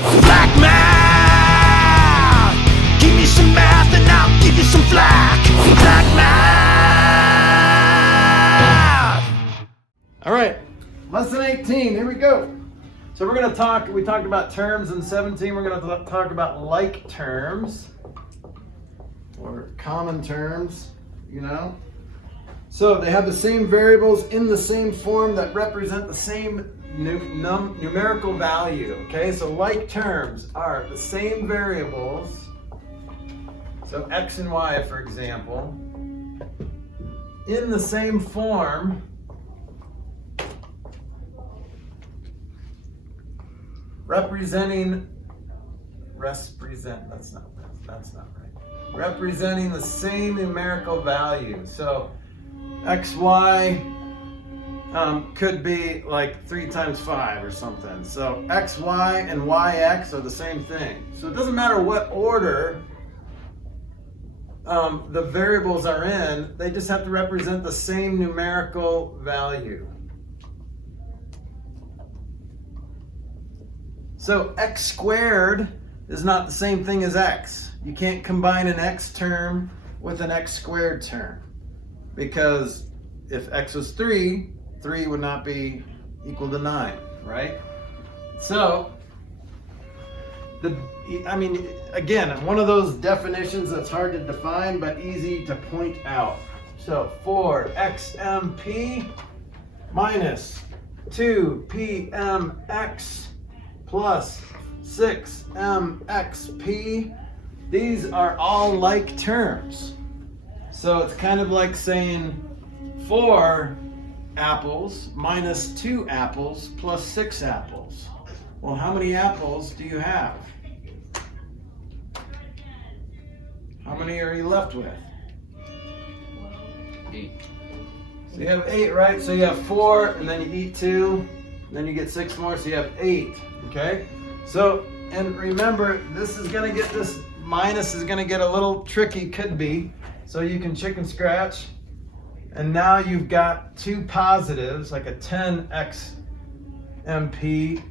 Flack math! Give me some math and I'll give you some flack. Flack math! All right, lesson 18, here we go. So we're gonna we talked about terms in 17, we're gonna talk about like terms, or common terms, you know. So they have the same variables in the same form that represent the same numerical value, okay? So like terms are the same variables, so x and y, for example, in the same form, representing the same numerical value. So xy could be like 3 times 5 or something. So xy and yx are the same thing. So it doesn't matter what order the variables are in, they just have to represent the same numerical value. So x squared is not the same thing as x. You can't combine an x term with an x squared term, because if x was 3, 3 would not be equal to 9, right? So, again, one of those definitions that's hard to define but easy to point out. So, 4xmp minus 2pmx plus 6mxp, these are all like terms. So it's kind of like saying 4 apples minus 2 apples plus 6 apples. Well, how many apples do you have? How many are you left with? 8. So you have 8, right? So you have 4, and then you eat 2, and then you get 6 more, so you have 8. Okay? So, and remember, this minus is gonna get a little tricky, could be. So you can chicken scratch, and now you've got 2 positives, like a 10x MP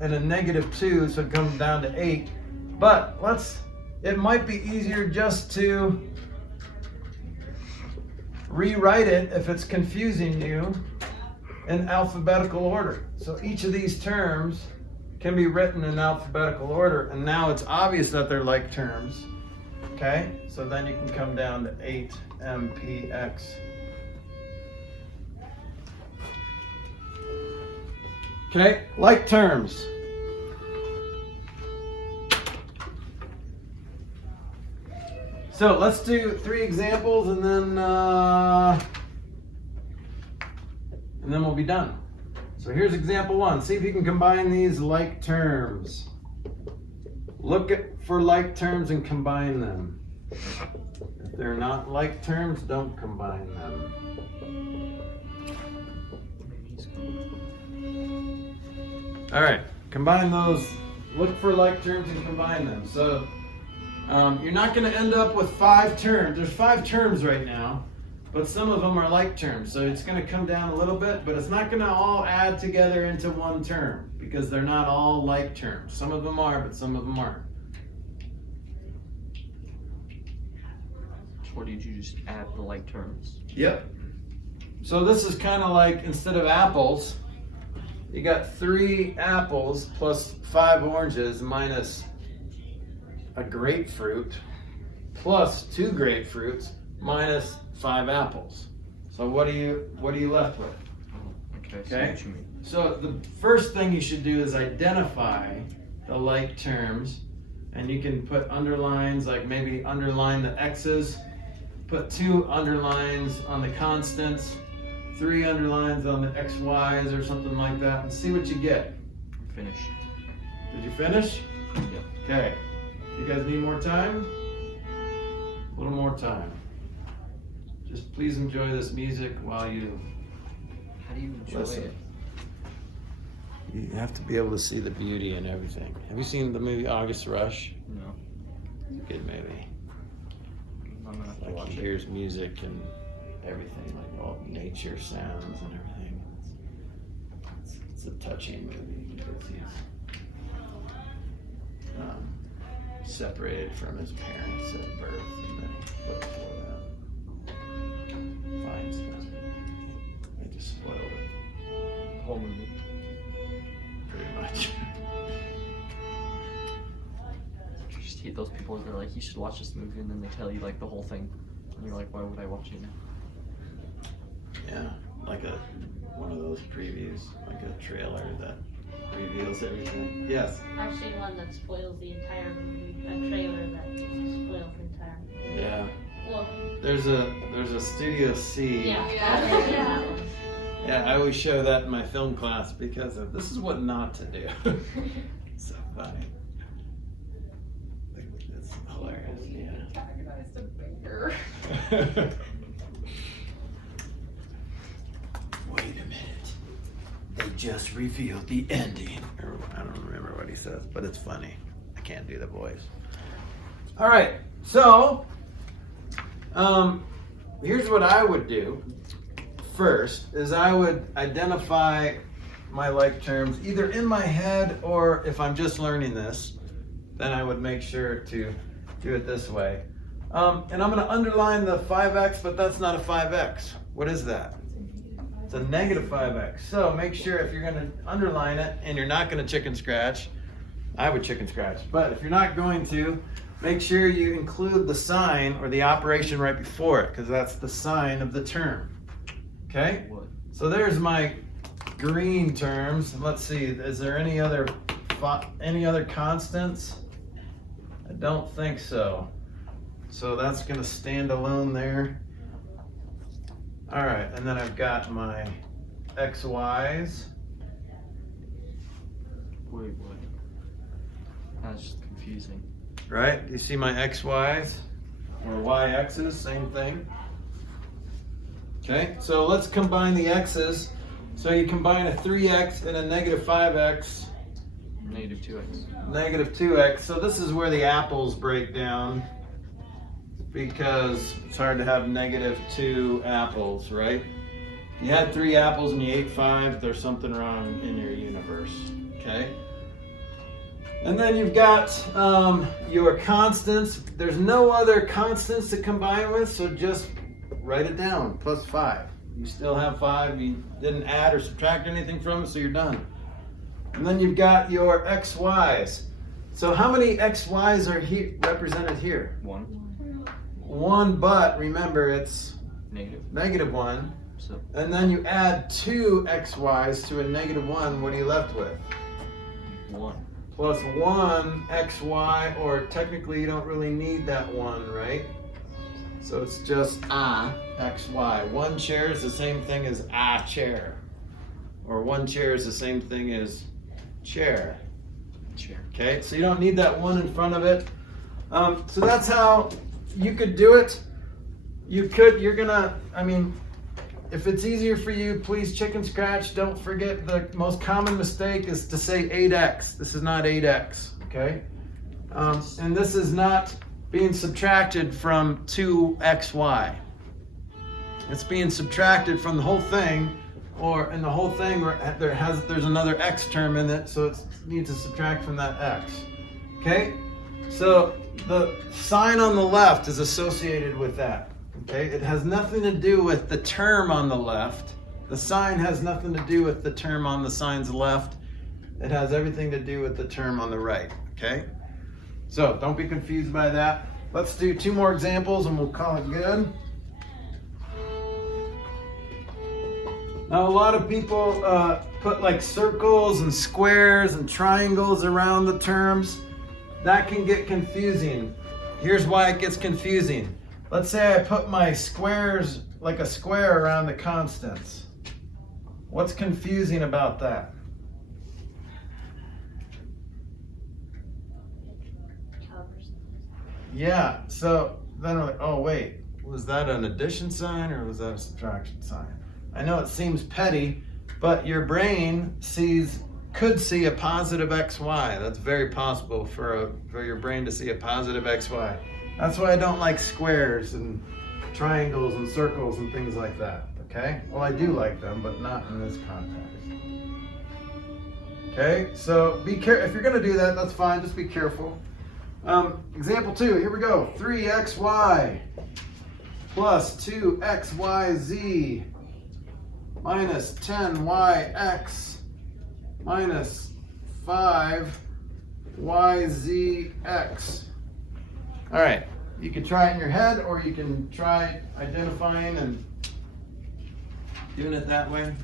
and a negative 2, so it comes down to 8. But it might be easier just to rewrite it if it's confusing you in alphabetical order. So each of these terms can be written in alphabetical order, and now it's obvious that they're like terms. Okay, so then you can come down to 8mpx. Okay, like terms. So let's do 3 examples, and then we'll be done. So here's example 1. See if you can combine these like terms. Look for like terms and combine them. If they're not like terms, don't combine them. All right, combine those. Look for like terms and combine them. So you're not going to end up with 5 terms. There's 5 terms right now, but some of them are like terms. So it's going to come down a little bit, but it's not going to all add together into one term, because they're not all like terms. Some of them are, but some of them aren't. Or did you just add the like terms? Yep. So this is kind of like, instead of apples, you got 3 apples plus 5 oranges minus a grapefruit plus 2 grapefruits minus 5 apples. So what are you left with? Okay. Okay. What you mean. So the first thing you should do is identify the like terms, and you can put underlines, like maybe underline the x's, put 2 underlines on the constants, 3 underlines on the xy's or something like that, and see what you get. Finished. Did you finish? Yep. Okay. You guys need more time? A little more time. Just please enjoy this music while you How do you enjoy listen. it? You have to be able to see the beauty and everything. Have you seen the movie August Rush? No. It's a good movie. I'm gonna have to Like watch he it. hears music and everything, like all nature sounds and everything. It's a touching movie because he's separated from his parents at birth, and then he flipped for that. Fine stuff. They just spoiled it. The whole movie. Pretty much. I just hate those people that are like, you should watch this movie, and then they tell you like the whole thing, and you're like, why would I watch it now? Yeah, like one of those previews, like a trailer that reveals everything. Yes. I've seen one that spoils the entire movie, a trailer that spoils the entire movie. Yeah. Well, There's a Studio C. yeah. Yeah. Yeah, I always show that in my film class because of this is what not to do. So funny. It's hilarious. Yeah. Antagonized a bear. Wait a minute. They just revealed the ending. Or, I don't remember what he says, but it's funny. I can't do the voice. All right, so here's what I would do first is I would identify my like terms either in my head or if I'm just learning this, then I would make sure to do it this way. And I'm going to underline the 5x, but that's not a 5x. What is that? It's a negative 5x. So make sure if you're going to underline it and you're not going to chicken scratch, I would chicken scratch. But if you're not going to, make sure you include the sign or the operation right before it because that's the sign of the term. Okay? What? So there's my green terms. Let's see, is there any other constants? I don't think so. So that's going to stand alone there. All right, and then I've got my xy's. Wait, what? That's just confusing. Right? You see my xy's or yx's, same thing. Okay, so let's combine the x's. So you combine a 3x and a negative 5x. Negative 2x. Negative 2x. So this is where the apples break down because it's hard to have negative 2 apples, right? You had 3 apples and you ate 5, there's something wrong in your universe, okay? And then you've got your constants. There's no other constants to combine with, so just write it down, plus 5. You still have 5, you didn't add or subtract anything from it, so you're done. And then you've got your xy's. So how many xy's are represented here? 1. 1, but remember it's Negative. negative 1. So And then you add 2 xy's to a negative 1, what are you left with? 1. Plus 1 xy, or technically you don't really need that 1, right? So it's just xy. 1 chair is the same thing as a chair. Or 1 chair is the same thing as chair. Chair. Okay, so you don't need that 1 in front of it. So that's how you could do it. If it's easier for you, please chicken scratch. Don't forget the most common mistake is to say 8x. This is not 8x, okay? And this is not being subtracted from 2xy. It's being subtracted from the whole thing, and the whole thing there's another x term in it, so it needs to subtract from that x. Okay? So the sign on the left is associated with that. Okay? It has nothing to do with the term on the left. The sign has nothing to do with the term on the sign's left. It has everything to do with the term on the right. Okay? So don't be confused by that. Let's do 2 more examples and we'll call it good. Now a lot of people put like circles and squares and triangles around the terms. That can get confusing. Here's why it gets confusing. Let's say I put my squares like a square around the constants. What's confusing about that? Yeah, so then I'm like, oh wait, was that an addition sign or was that a subtraction sign? I know it seems petty, but your brain could see a positive xy. That's very possible for your brain to see a positive xy. That's why I don't like squares and triangles and circles and things like that, okay? Well, I do like them, but not in this context. Okay, so be careful. If you're gonna do that, that's fine, just be careful. Example 2, here we go. 3xy plus 2xyz minus 10yx minus 5yzx. All right, you can try it in your head, or you can try identifying and doing it that way.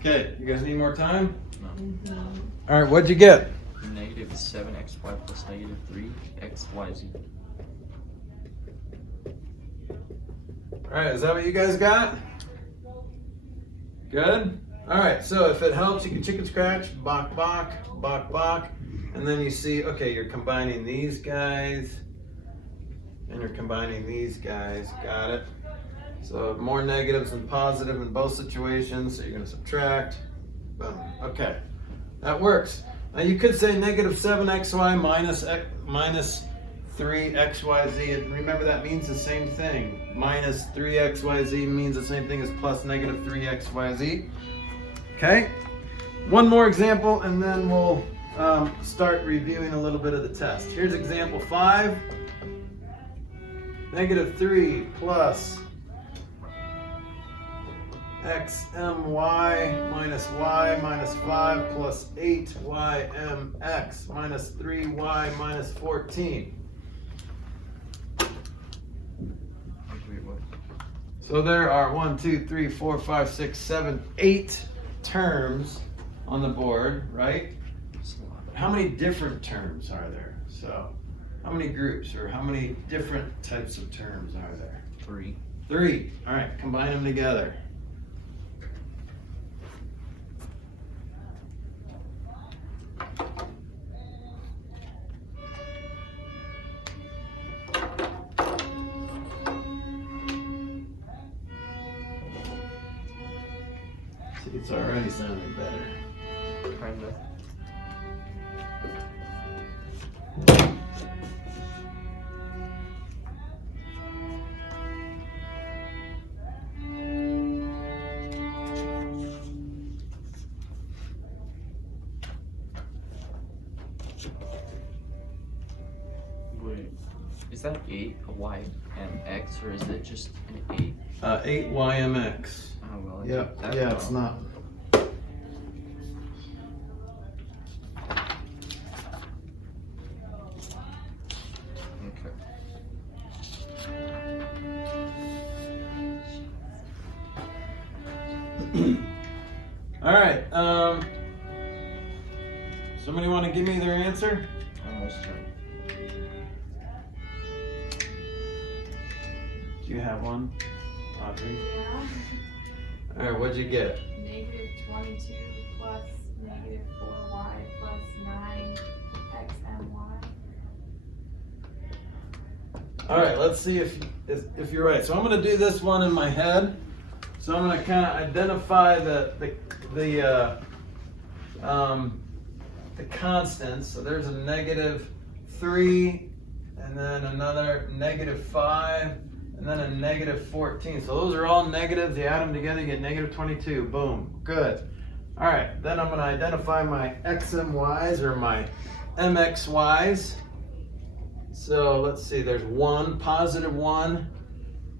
Okay, you guys need more time? No. All right, what'd you get? Negative 7xy plus negative 3xyz. All right, is that what you guys got? Good? All right, so if it helps, you can chicken scratch, bok, bok, bok, bok, and then you see, okay, you're combining these guys, and you're combining these guys, got it? So more negatives than positive in both situations, so you're gonna subtract, boom, okay. That works. Now you could say negative 7xy minus 3xyz, and remember that means the same thing. Minus 3xyz means the same thing as plus negative 3xyz. Okay, one more example and then we'll start reviewing a little bit of the test. Here's example 5. Negative 3 plus xmy minus y minus 5 plus 8ymx minus 3y minus 14. Wait, what? So there are 1, 2, 3, 4, 5, 6, 7, 8 terms on the board, right? How many different terms are there? So how many groups or how many different types of terms are there? 3. 3. All right, combine them together. See, it's already sounding better. Kind of. Wait, is that 8 a y and x, or is it just an 8? 8ymx. Oh well. Yeah, That's yeah, it's not. Okay. All right. Somebody want to give me their answer? Almost done. Do you have one, Audrey? Yeah. All right, what'd you get? Negative 22 plus negative 4y plus 9xmy. All right, let's see if you're right. So I'm going to do this one in my head. So I'm going to kind of identify the constants. So there's a negative 3, and then another negative 5, and then a negative 14. So those are all negatives. You add them together, you get negative 22. Boom. Good. All right. Then I'm going to identify my xmy's or my mxy's. So let's see. There's 1, positive 1,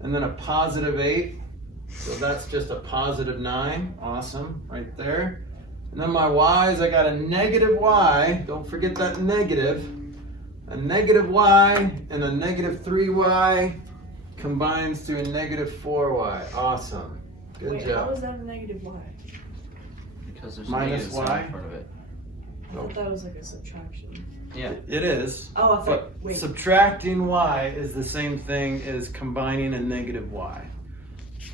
and then a positive 8. So that's just a positive 9. Awesome. Right there. And then my y's, I got a negative y. Don't forget that negative. A negative y and a negative 3y combines to a negative 4y. Awesome. Good Wait, job. how is that a negative y? Because there's Minus negatives in y? front of it. I thought that was like a subtraction. Yeah. It is. Oh, I thought, But wait. subtracting y is the same thing as combining a negative y.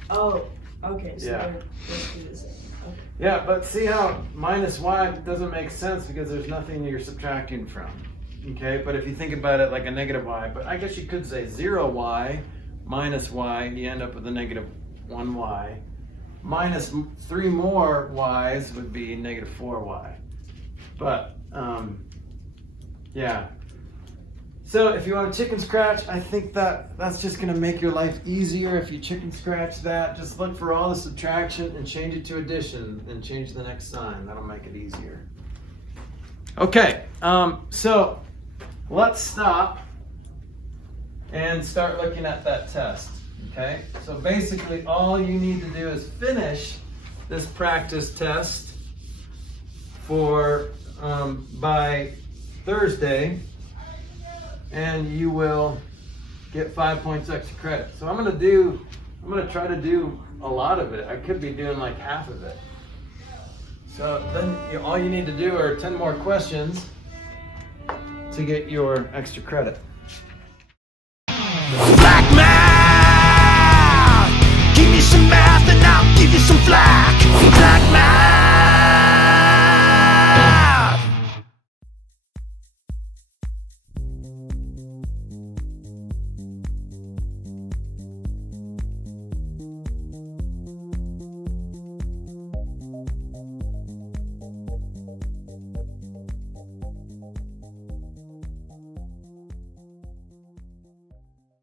Oh, okay, so Yeah. they're basically the same. Okay. Yeah, but see how minus y doesn't make sense because there's nothing you're subtracting from. Okay, but if you think about it like a negative y, but I guess you could say 0y minus y, you end up with a negative 1y. Minus 3 more y's would be negative 4y. But, yeah. So if you want to chicken scratch, I think that's just going to make your life easier. If you chicken scratch that, just look for all the subtraction and change it to addition and change the next sign. That'll make it easier. Okay, so let's stop and start looking at that test. Okay, so basically all you need to do is finish this practice test for by Thursday, and you will get 5 points extra credit. So I'm gonna try to do a lot of it. I could be doing like half of it. So then all you need to do are 10 more questions to get your extra credit. Flack math! Give me some math and I'll give you some flack.